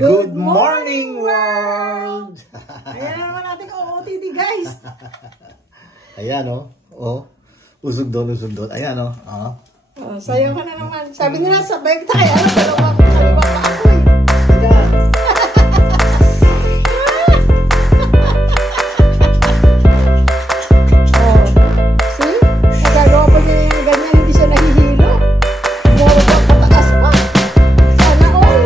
Good morning, world! Ayan na naman natin OOTD, guys. Ayan, oh. Oh. Usundol. Ayan, oh. Oh. Oh, sayo ka na naman. Sabi nila, sabay tayo. Kaliwa pa ako eh. Ayan. Oh. See? Nagagawa pa niya yung ganyan, hindi siya nahihilo. Moro pa pataas pa. Sana all.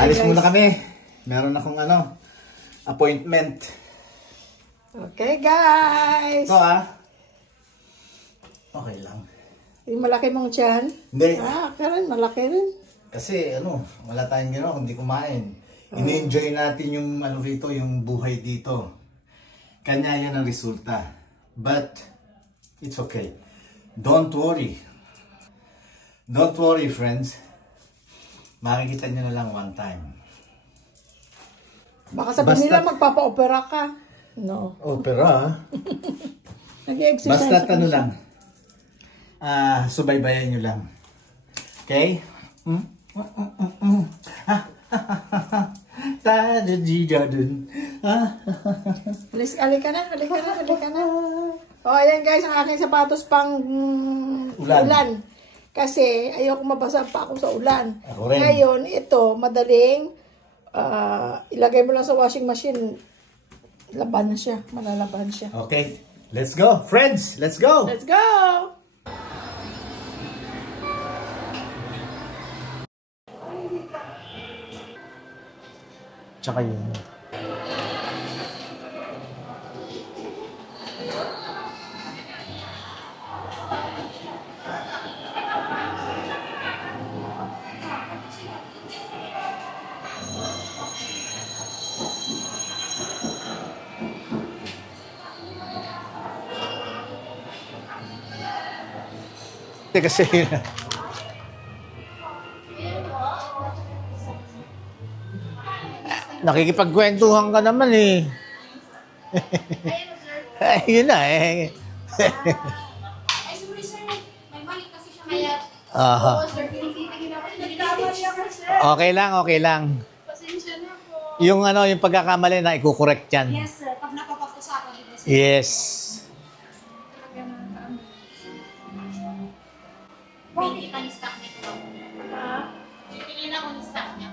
Alis muna kami. Meron akong appointment. Okay, guys. Ito okay lang. Yung malaki mong tiyan? Hindi. Malaki rin. Kasi wala tayong ginawa kundi kumain. Ini-enjoy natin yung rito, yung buhay dito. Kanya yan ang resulta. But, it's okay. Don't worry. Don't worry, friends. Makikita nyo na lang one time. Baka sabihin nila magpapa-opera ka. No. Opera? Nag-exercise. Basta lang. Subaybayan nyo lang. Okay? Halika na. O, ayan guys, ang aking sapatos pang ulan. Kasi ayoko mabasa pa ako sa ulan. Ngayon, ito, madaling ilagay mo lang sa washing machine. Laban na siya. Malalaban siya. Okay. Let's go. Friends, let's go. Let's go! Tsaka yun. Kasi nakikipagkwentuhan ka naman eh. Ayun na eh. Ay, sorry sir. May mali kasi siya kaya. Oo, sir. Tinitigil ako. Okay lang. Pasensya na po. Yung yung pagkakamali na ikukorek yan. Yes, sir. Pag napapapos ako, di ba sir? Yes. Hindi ka ni-stock nito. Titingin ako ni-stock niya.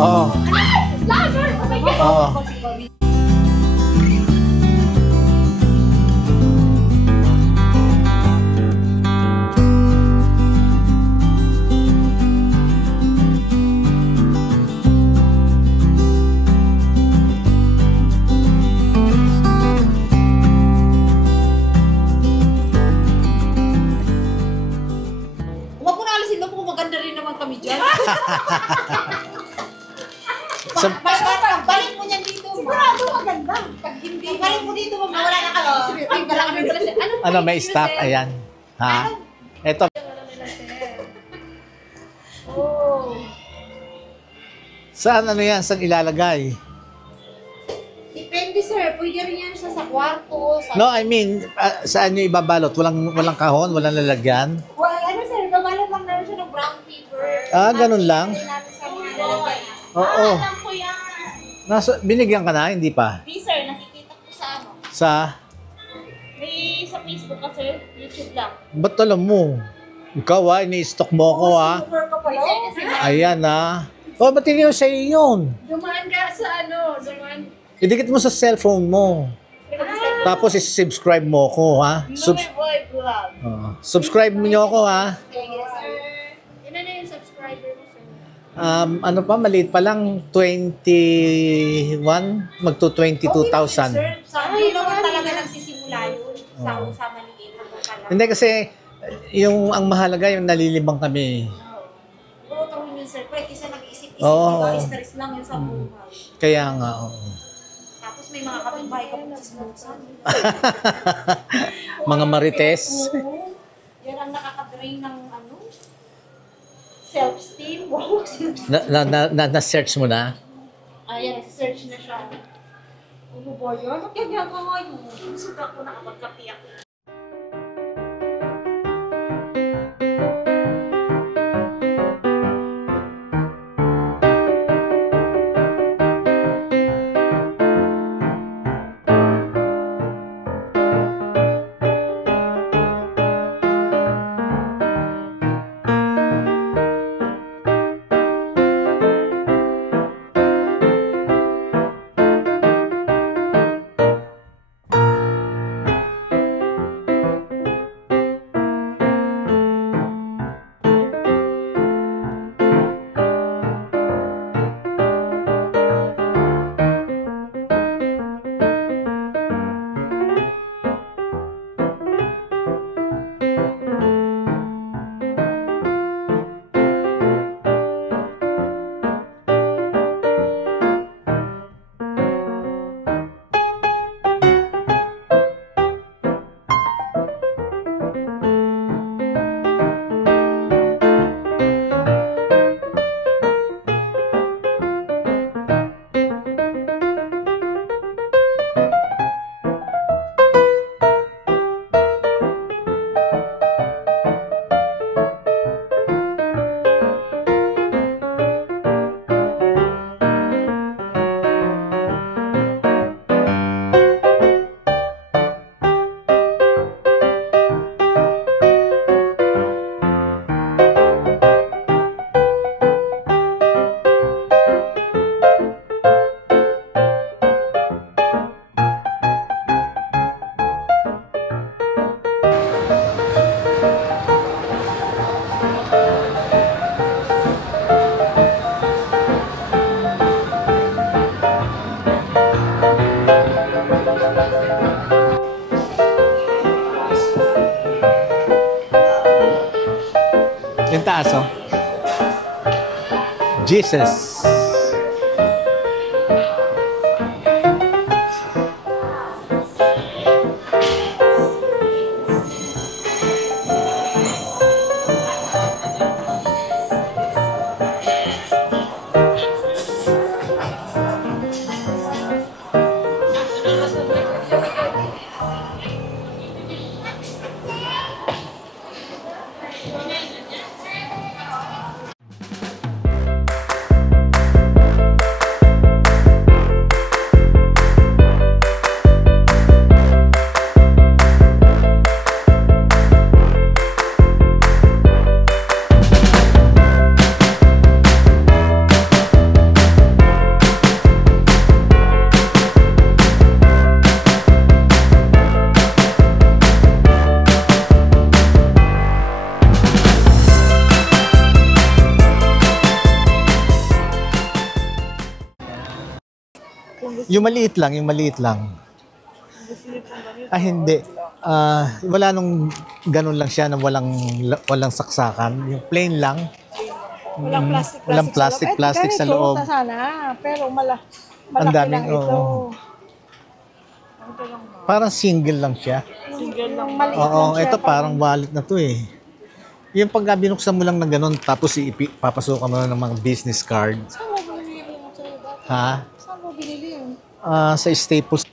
Oo. Lager! Oh my God! Oo. Huwag mo na alisin na po, maganda rin naman kami dyan. Balik mo niyan dito. Sigurado maganda. Pag hindi. Balik mo dito, mawala na ka. May stock? Ayan. Ha? Ito. Oh. Saan yan? Saan ilalagay? pwede rin yan siya sa kwarto. Sa... No, I mean, saan nyo ibabalot? Walang kahon? Walang lalagyan? Well, ano sir, babalot lang namin siya ng brown paper. Ganun lang? Oo. Alam ko yan. Binigyan ka na? Hindi pa? Di sir, nakikita ko sa ano. Sa? May sa Facebook ka sir, YouTube lang. Ba't alam mo? Ikaw ini-stock mo ako Super ka pala. Ayan ba't hindi yung sa'yo yun? Dumaan ka sa ano, dumaan. Idikit mo sa cellphone mo. Tapos subscribe mo ako subscribe mo nyo ako Yes sir. Ilan na yung subscriber mo sir? Ano pa, maliit pa lang, 21, magto 22,000. Sir, hindi naman talaga nagsisimula yun. Sa maliit na pala. Hindi kasi, ang mahalaga yung nalilibang kami. Oo, tawin yun sir. Pwede isa nag-iisip-isip. Oo. Stress lang yun sa buhay. Kaya nga, Tapos may mga kapitbahay ka pong sismusan. mga marites. Oo. Yan ang nakaka-drain ng ano? Self-esteem. Wow, self-esteem. Na-search mo na? Ayan, search na siya. Ano ba yan? Kaya nga ngayon. Suka ko nakapagkapi ako. Yung taas, Jesus. Yung maliit lang, yung maliit lang. Hindi. Wala nung ganun lang siya na walang saksakan. Yung plain lang. Walang plastic, Walang plastic sa loob. Ganito, sana, pero malaki Ang daming, lang ito. Parang single lang siya. Single lang, maliit Oo, lang siya. ito parang wallet na to eh. Yung pagka binuksan mo lang na ganun, tapos papasukan mo na ng mga business card. Saan mo binili yung sa'yo dati? Ha? Saan mo binili yun? Sa Staples.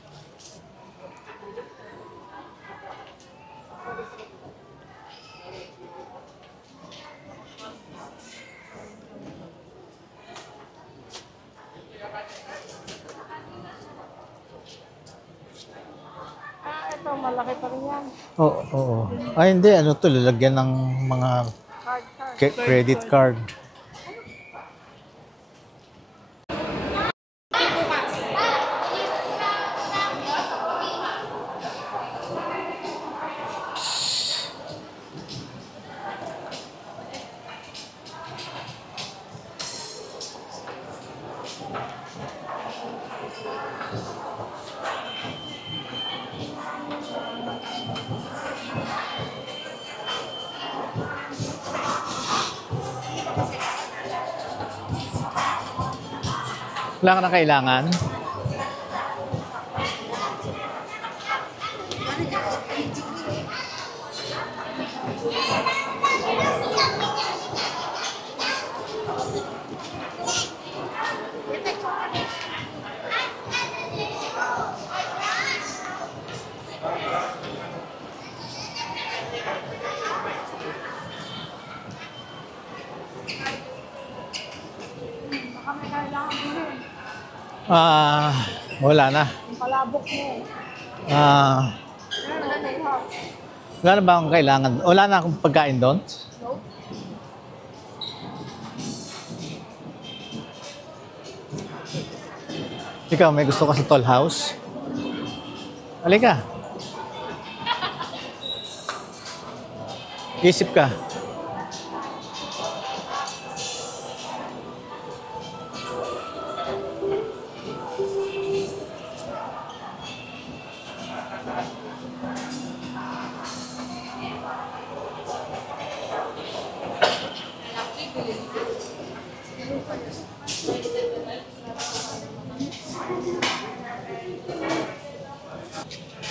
malaki pa rin yan. Oo, oo. Ay, hindi. Ano to, lalagyan ng mga credit card. Wala ka na kailangan? Baka may kailangan bilhin. Wala na. Yung palabok mo. Wala na ba akong kailangan? Wala na akong pagkain doon? Nope. Ikaw, may gusto ka sa Toll House? Halika. Isip ka.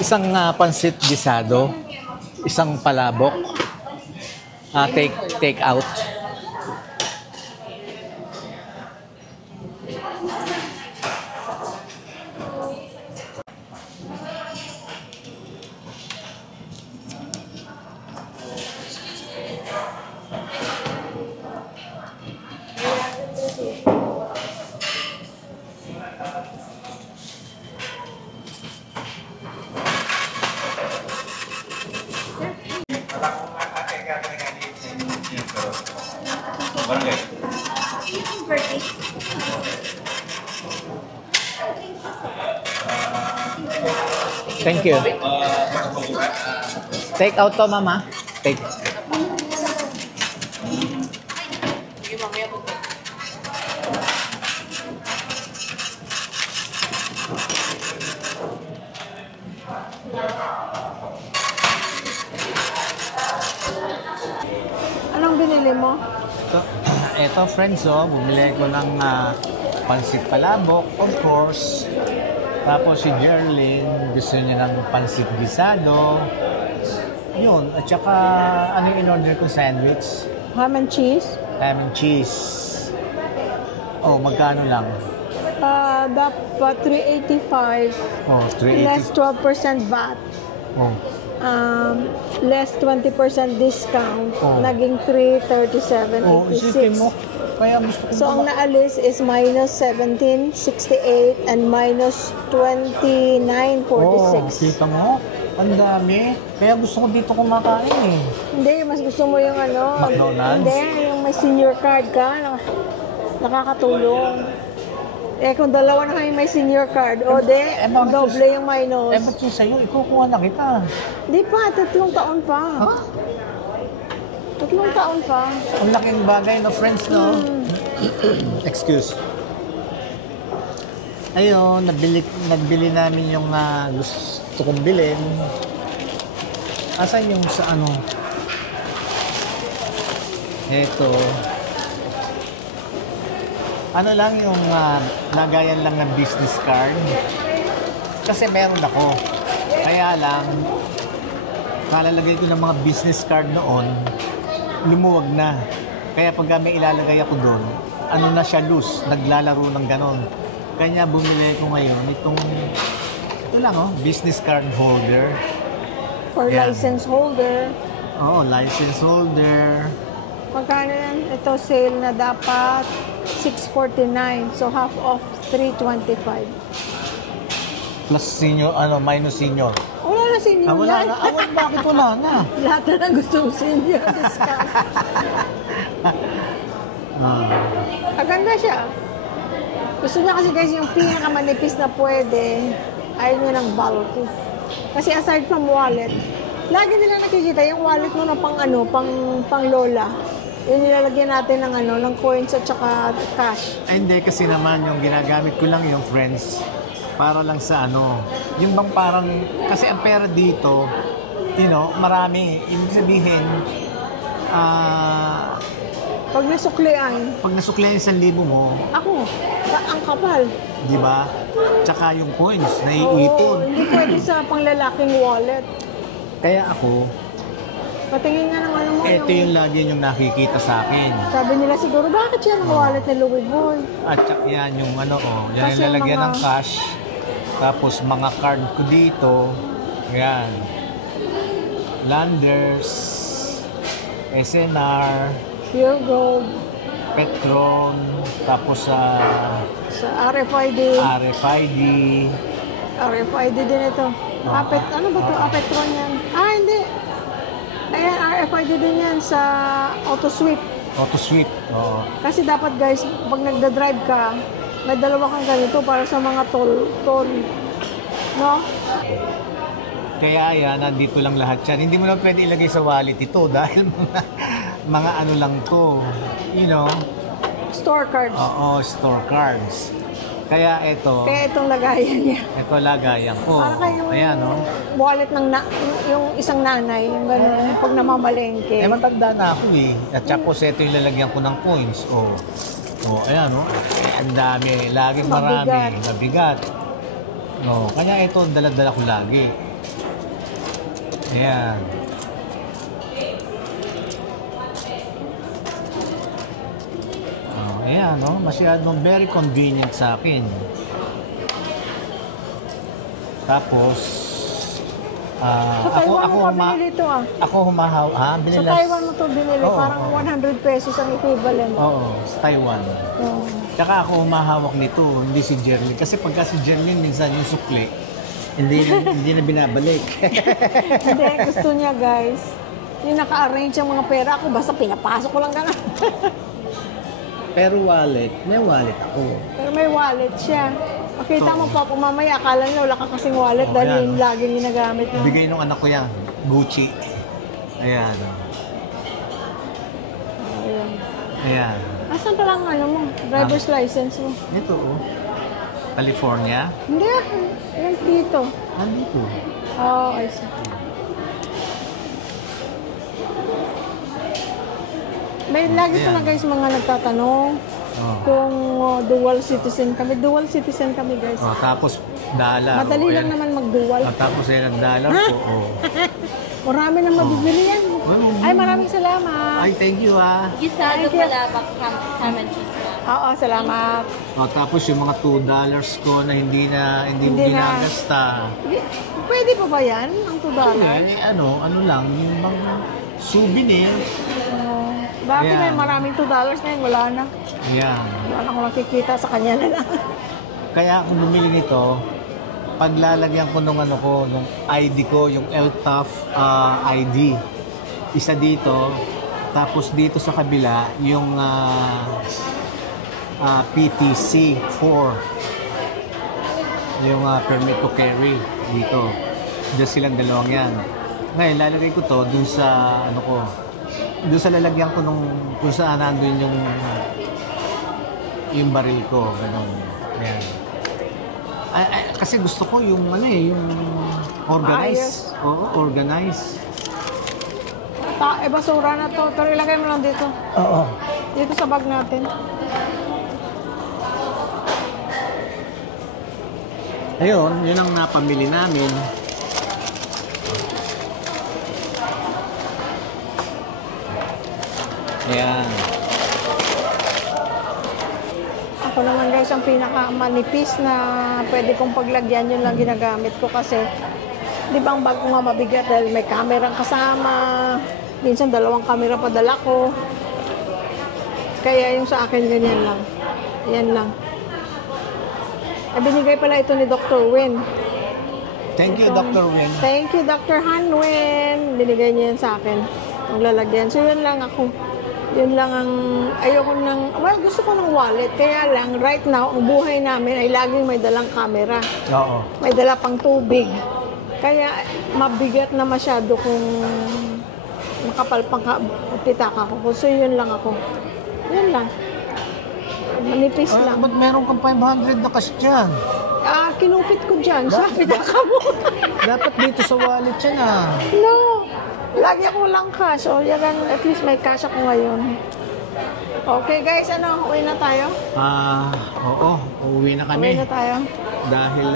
Isang pansit gisado, isang palabok, take out. Thank you. Take out to, mama. Take. Anong binili mo? Ito, friends, bumili ko ng pansit palabok, of course. Tapos si Jerlyn, gusto niya ng pansit gisado. Yun, at saka ano yung in-order ko sandwich? Ham and cheese? Ham and cheese. Oh, magkano lang? Dapat 385. Oh, 380. Less 12% VAT. Oh. Less 20% discount. Oh. Naging 337.86. Oh, isipin mo. Kaya gusto ko So, ang naalis is minus 17.68 and minus 29.46. Oh, kita mo? Ang dami. Kaya gusto ko dito kumakain eh. Hindi, mas gusto mo yung ano? McDonald's? Hindi, yung may senior card ka. Nakakatulong. Eh, kung dalawa na kami may senior card, o doble yung minus. Ba't yung sa'yo? Ikukuha na kita. Di pa, 3 taon pa. Ha? 3 taon pa. Ang laking bagay na friends, no? Excuse. Ayun, nagbili namin yung gusto kong bilhin. Asan yung sa ano? Ito. Ano lang yung lagayan lang ng business card. Kasi meron ako. Kaya lang, kalalagay ko ng mga business card noon, lumuwag na. Kaya pag may ilalagay ako doon, ano na siya loose, naglalaro ng ganon. Kanya bumili ko ngayon itong, ito lang business card holder. For Yan. license holder. Oo, license holder. Magkano yan? Ito sale na dapat 649. So half off 325. Plus senior, minus senior. Wala na na senior Wala yan. na. Bakit wala na? Lahat na lang gusto mong senior discount. Maganda siya. Gusto niya kasi guys yung pinakamanipis na pwede. Ayaw niya ng bulky. Kasi aside from wallet, lagi nila nakikita yung wallet mo na pang lola. Yung nilalagyan natin ng ng coins at saka cash. Hindi, kasi naman yung ginagamit ko lang yung friends para lang sa yung bang parang, kasi ang pera dito, marami. Ibig sabihin, Pag nasuklian 1,000 mo, ako, ang kapal. di ba? Tsaka yung coins, naiipon. Oo, hindi pwede sa panglalaking wallet. Kaya ako, Patingin nga ng mo. ito yung lagi yung nakikita sa akin. Sabi nila siguro, bakit yan ang wallet ni Louie Boy? At yan yung yan Kasi yung lalagyan mga- ng cash. Tapos mga card ko dito, yan. Landers, SNR, Pure Gold, Petron, tapos sa sa RFID. RFID din ito. Ano ba ito? Petron yan. Hindi. Ayan, RFID din yan sa AutoSweep. AutoSweep. Oo. Kasi dapat guys, pag nagda-drive ka, may dalawa kang ganito para sa mga toll. No? Kaya yan, nandito lang lahat yan. Hindi mo na pwede ilagay sa wallet ito dahil mga lang to. Store cards. Oo, store cards. Kaya itong lagayan niya. ito lagayan ko. Para kayong Ayan, wallet ng yung isang nanay, yung gano'n, pag namamalengke. matanda na ako eh. At tapos ito yung lalagyan ko ng coins. Ayan, ang dami. Laging marami. Mabigat. Kaya ito, dala-dala ko lagi. Ayan. Ayan, masyadong very convenient sa akin. Tapos, Sa Taiwan mo binili ito ako humahaw, Sa Taiwan mo ito binili, parang 100 pesos ang equivalent. Oo, sa Taiwan. Tsaka ako humahawak nito, hindi si Jerlyn. Kasi pagka si Jerlyn, minsan yung sukli, hindi na binabalik. Hindi, gusto niya guys. Yung naka-arrange ang mga pera ako, basta pinapasok ko lang gano'n. Pero may wallet ako. Pero may wallet siya. Makita mo po, kung mamaya akala nila wala ka kasing wallet dahil yung laging ginagamit mo. Bigay nung anak ko yan, Gucci. Ayan. Ayan. Asan pa lang mo? Driver's license mo? Ito, California. Hindi, yan dito. Nandito. I see. May lagi ko na guys mga nagtatanong kung dual citizen kami. Dual citizen kami guys. Tapos dollar. Madali lang naman mag-dual. Tapos yan ang dollar ko. Marami nang mabibili yan. Ay, maraming salamat. Ay, thank you Gisado palabak ham and cheese. Oo, salamat. Tapos yung mga $2 ko na hindi mo ginagasta. Pwede pa ba yan? Ang $2? Ano lang, yung mga souvenir. Bakit may maraming $2 na yun? Wala na. Ayan. Wala na akong nakikita sa kanya na lang. Kaya kung bumili nito, paglalagyan ko nung nung ID ko, yung LTAF ID. Isa dito, tapos dito sa kabila, yung PTC 4. Yung permit to carry dito. Diyan silang dalawang yan. Ngayon, lalagay ko to dun sa doon sa lalagyan ko kung saan nandun yung baril ko, gano'n. Ayan. Kasi gusto ko yung organize. Oo, organize. Basura na to. Pero ilagay mo lang dito. Oo. Dito sa bag natin. Ayun, yun ang napamili namin. Ayan. Ako naman guys, ang pinakamanipis na pwede kong paglagyan, yun lang ginagamit ko kasi di ba ang bag ko nga mabigat dahil may camera kasama, minsan 2 camera padala ko, kaya yung sa akin ganyan lang, yan lang. Binigay pala ito ni Dr. Win. Thank you, Dr. Wen. Thank you, Dr. Hanwen. Binigay niya yan sa akin. Ang lalagyan. So, yun lang ako. Yun lang ang, ayoko ng, well, gusto ko ng wallet. Kaya lang, right now, ang buhay namin ay laging may dalang camera. Oo. May dala pang tubig. Kaya, mabigat na masyado kung makapal pang pitaka ko. So, yun lang ako. Yun lang. Manipis lang. Ba't meron kang 500 na cash dyan? Kinupit ko dyan. Sa pitaka mo. Dapat dito sa wallet yan No. Lagi ako lang cash. O, yan, at least may cash ako ngayon. Okay, guys. Ano? Uwi na tayo? Oo. Uwi na kami. Uwi na tayo. Dahil,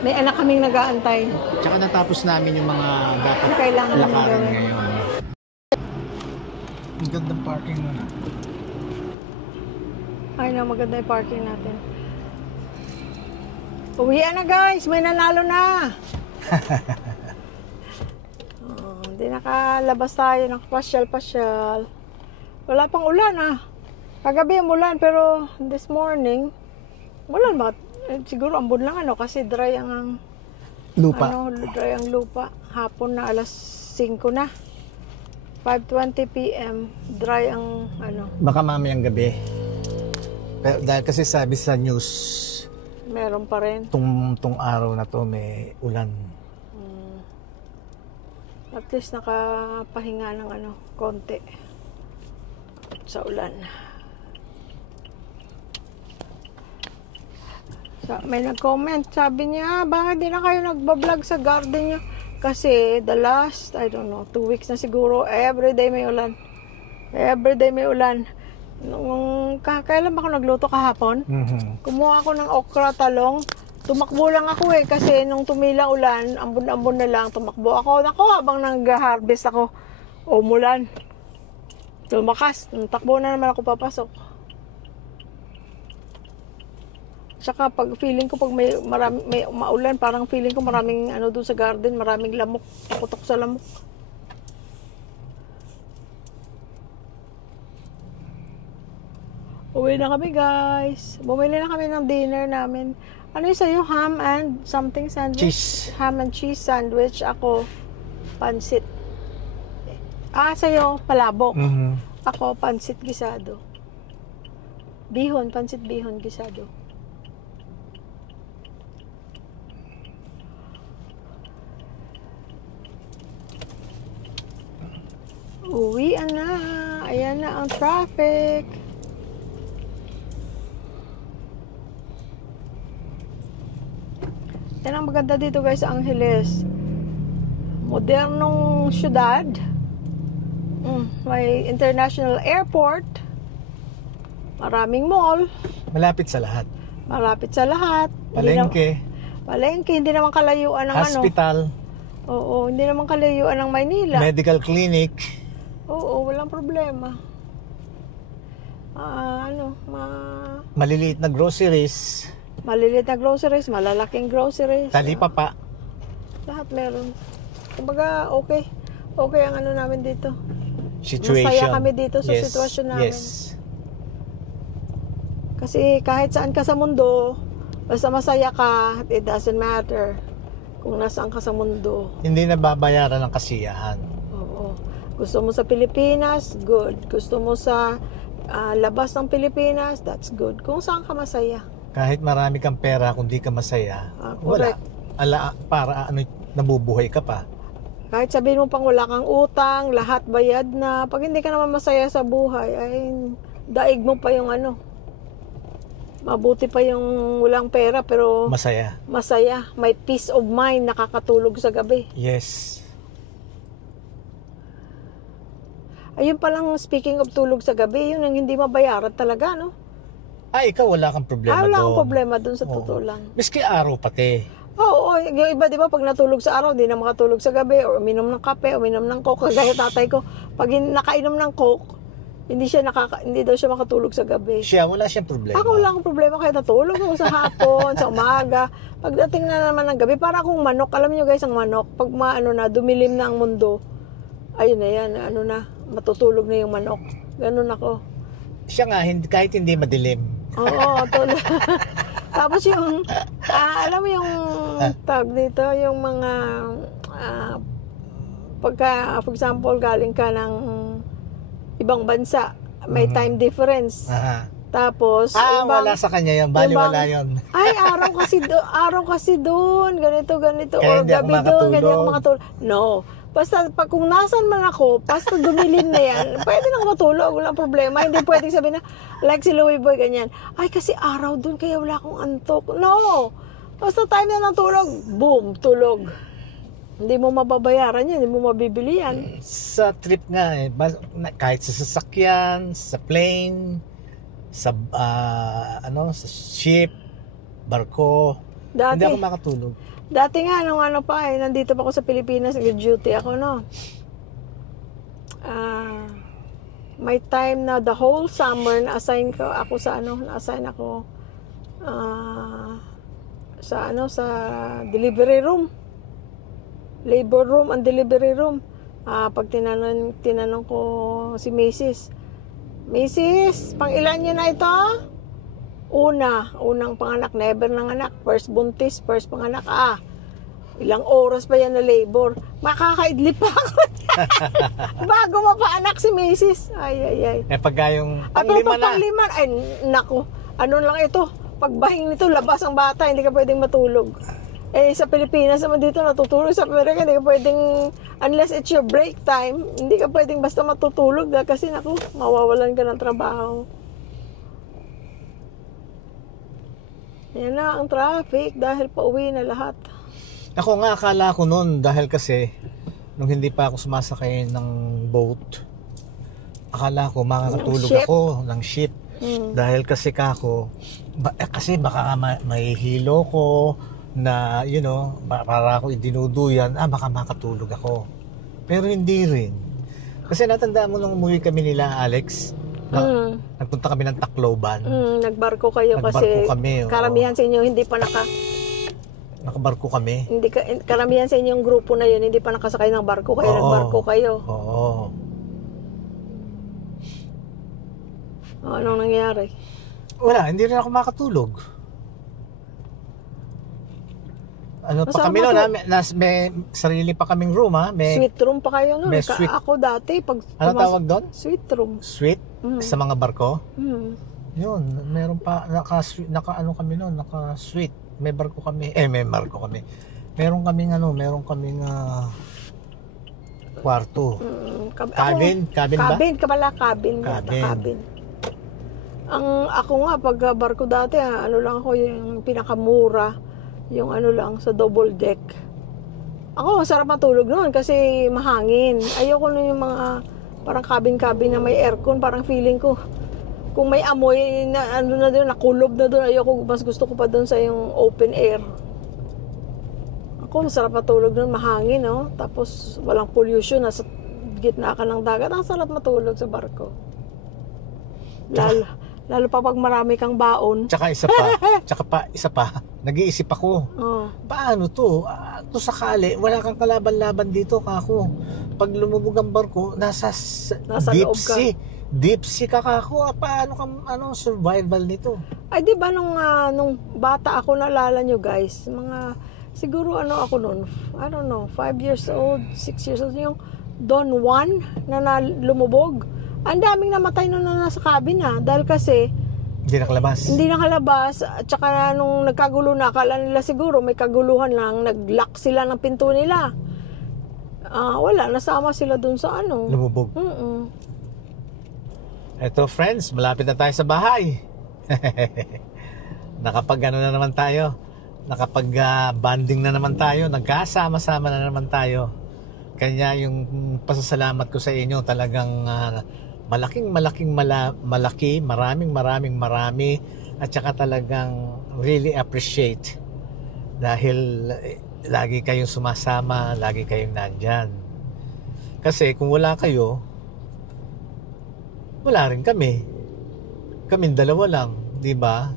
may anak kaming nag-aantay. tsaka natapos namin yung mga dapat Kailangan namin lakarin gawin. ngayon. Ang gandang parking mo na. Ay, no, maganda yung parking natin. Uwian na, guys. May nanalo na. Hindi nakalabas tayo. Nakapasyal-pasyal. Wala pang ulan, Kagabi ang ulan, pero this morning, ulan ba? Siguro ambon lang, kasi dry ang Lupa. Dry ang lupa. Hapon na, alas 5 na. 5:20 p.m. Dry ang, Baka mamayang gabi. Pero dahil kasi sabi sa news, meron pa rin. tong araw na to may ulan. At least nakapahinga ng konti sa ulan. May nag-comment, sabi niya, bakit di na kayo nagbablog sa garden niyo? Kasi the last, I don't know, 2 weeks na siguro, everyday may ulan. Everyday may ulan. Kailan ba ako nagluto kahapon? Kumuha ako ng okra, talong. Tumakbo lang ako kasi nung tumilang ulan, ambon-ambon na lang, tumakbo ako. Nako, habang nag-harvest ako, umulan. Lumakas, takbo na naman ako papasok. Tsaka pag feeling ko, pag may maulan, parang feeling ko maraming doon sa garden, maraming lamok, putok sa lamok. Uwi na kami, guys. Bumili na kami ng dinner namin. Ano yung sa'yo? Ham and something sandwich? Cheese. Ham and cheese sandwich. Ako, pansit. Sa'yo, palabok. Ako, pansit gisado. Bihon, pansit bihon gisado. Uwi na. Ayan na ang traffic. Yan ang maganda dito, guys, sa Angeles. Modernong syudad. May international airport. Maraming mall. Malapit sa lahat. Malapit sa lahat. Palengke. Palengke, hindi naman kalayuan ng Hospital. Oo, hindi naman kalayuan ng Maynila. Medical clinic. Oo, walang problema. Maliliit na groceries. Maliliit na groceries, malalaking groceries. Talipapa. Lahat meron. Kumbaga, okay. Okay ang namin dito. Situation. Masaya kami dito sa sitwasyon namin. Yes. Kasi kahit saan ka sa mundo, basta masaya ka, it doesn't matter kung nasaan ka sa mundo. Hindi nababayaran ng kasiyahan. Oo. Gusto mo sa Pilipinas, good. Gusto mo sa labas ng Pilipinas, that's good. Kung saan ka masaya. Kahit marami kang pera, kung di ka masaya, wala. Nabubuhay ka pa. Kahit sabihin mo pang wala kang utang, lahat bayad na, pag hindi ka naman masaya sa buhay, ay daig mo pa yung mabuti pa yung walang pera, pero Masaya. May peace of mind, nakakatulog sa gabi. Yes. Ayun palang, speaking of tulog sa gabi, yun ang hindi mabayaran talaga, no? Ikaw wala kang problema doon. Wala akong problema doon sa totoo lang. Miski araw pati. Oo, yung iba, di ba, pag natulog sa araw, hindi na makatulog sa gabi, or uminom ng kape, uminom ng coke. Kagaya tatay ko, pag nakainom ng coke, hindi daw siya makatulog sa gabi. Wala siyang problema. Ako wala akong problema, kaya natulog ako sa hapon, sa umaga. Pagdating na naman ng gabi, para akong manok. Alam niyo guys, ang manok, pag dumilim na ang mundo, ayun na yan, matutulog na yung manok. Ganun ako. Siya nga, kahit hindi madilim. Oo, Tapos yung, alam mo yung tag dito, yung mga, pagka, for example, galing ka ng ibang bansa, may time difference. Tapos, wala sa kanya yun. Bali, wala yun. Ay, araw kasi doon. Ganito. Kaya Or gabi doon, ganyan ako makatulog. No. Basta, kung nasan man ako, basta dumilim na yan, pwede na ako matulog. Walang problema. Hindi pwedeng sabihin na, like si Louie Boy, ganyan. Ay, kasi araw doon, kaya wala akong antok. No. Basta time na ng tulog, boom, tulog. Hindi mo mababayaran yan, hindi mo mabibili yan. Sa trip nga, kahit sa sasakyan, sa plane, sa sa ship, barko, hindi ako makatulog. Dati nga, nung nandito pa ako sa Pilipinas, nag-duty ako, no? May time na the whole summer, na-assign ako sa delivery room. Labor room and delivery room. Pag tinanong ko si Mrs., pang ilan niyo na ito? Unang panganak, never nanganak. First buntis, first panganak. Ilang oras pa yan na labor. Makakaidlip pa ako bago mapaanak si Mrs. Ay. Pagka yung panglima na. Ay, naku. Ano lang ito? Pagbahing nito, labas ang bata, hindi ka pwedeng matulog. Sa Pilipinas naman dito natutulog. Sa Amerika, hindi ka pwedeng, unless it's your break time, hindi ka pwedeng basta matutulog kasi naku, mawawalan ka ng trabaho. Yan na ang traffic dahil pauwi na lahat. Ako nga, akala ko noon, dahil kasi nung hindi pa ako sumasakay ng boat, akala ko makakatulog ako ng ship. Dahil kasi kasi baka mahihilo ko na, para ako idinuduyan, baka makatulog ako. Pero hindi rin. Kasi natandaan mo nung umuwi kami nila, Alex, nagpunta kami ng Tacloban. Nagbarko kayo kasi kami, karamihan sa inyo hindi pa nakabarko kami. Karamihan sa inyong grupo na yun hindi pa nakasakay ng barko kaya nagbarko kayo. Oo. Anong nangyari? Wala, hindi rin ako makatulog. Pa kami noon, may sarili pa kaming room, may suite room pa kayo noon. Ako dati pag tawag doon? Suite room. Suite? Sa mga barko? Yun, meron pa kami noon, naka-suite. May barko kami. Meron kaming kwarto. Cabin ba? Cabin. Ako nga pag barko dati, lang ako yung pinakamura. Yung sa double deck. Ako, masarap matulog noon kasi mahangin. Ayoko na yung mga parang cabin-cabin na may aircon. Parang feeling ko, kung may amoy na na doon, nakulob na doon, ayoko, mas gusto ko pa doon sa yung open air. Ako, masarap matulog noon, mahangin, no? Tapos, walang pollution, nasa gitna ka ng dagat. Ang sarap matulog sa barko. Lalo pa pag marami kang baon. Tsaka isa pa, nag-iisip ako. Paano to? To sakali, wala kang kalaban-laban dito, kako. Pag lumubog ang barko, nasa deep sea. Deep sea ka, kako. Paano survival nito? Ay, di ba nung bata ako, naalala nyo guys, siguro ako noon, I don't know, 5 years old, 6 years old, yung Don Juan na lumubog. Ang daming namatay nung nasa cabin dahil kasi hindi nakalabas at saka nung nagkagulo na, akala nila siguro may kaguluhan lang, nag-lock sila ng pinto nila. Wala, nasama sila dun sa lumubog. Eto friends, malapit na tayo sa bahay. Nakapag na naman tayo, nakapag banding na naman tayo, nagkasama-sama na naman tayo. Kanya yung pasasalamat ko sa inyo talagang marami at saka talagang really appreciate dahil lagi kayong sumasama, lagi kayong nandyan. Kasi kung wala kayo, wala rin kami. Kaming dalawa lang, di ba?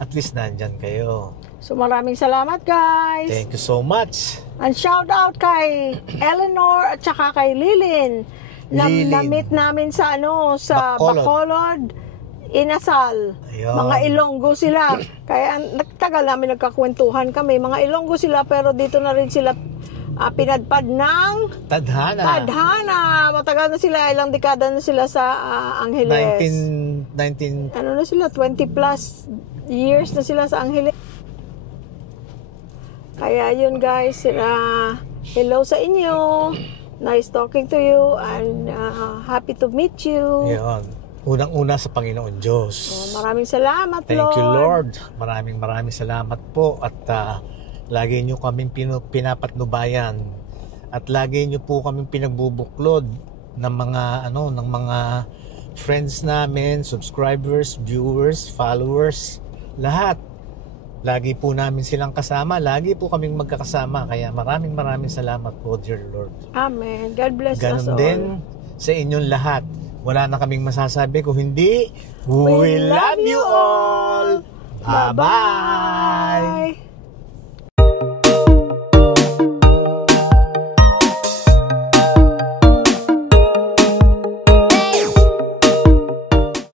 At least nandyan kayo. So maraming salamat guys. Thank you so much. And shout out kay Eleanor at saka kay Lilin. Na-meet namin sa Bacolod. inasal. Ayun. Mga Ilonggo sila. Kaya nagtagal namin nagkakwentuhan kami. Mga Ilonggo sila pero dito na rin sila pinadpad ng Tadhana. Matagal na sila, ilang dekada na sila sa Angeles. 19 Ano na sila, 20 plus years na sila sa Angeles. Kaya yun guys, hello sa inyo. Nice talking to you and happy to meet you. Ayun. Unang-una sa Panginoon Diyos. Maraming salamat, Lord. Thank you, Lord. Maraming salamat po at lagi nyo kaming pinapatnubayan at lagi nyo po kaming pinagbubuklod ng mga friends namin, subscribers, viewers, followers, lahat. Lagi po namin silang kasama, lagi po kaming magkakasama, kaya maraming salamat po, dear Lord. Amen. God bless us all. Ganon din sa inyong lahat. Wala na kaming masasabi kung hindi, we love you all. Bye-bye.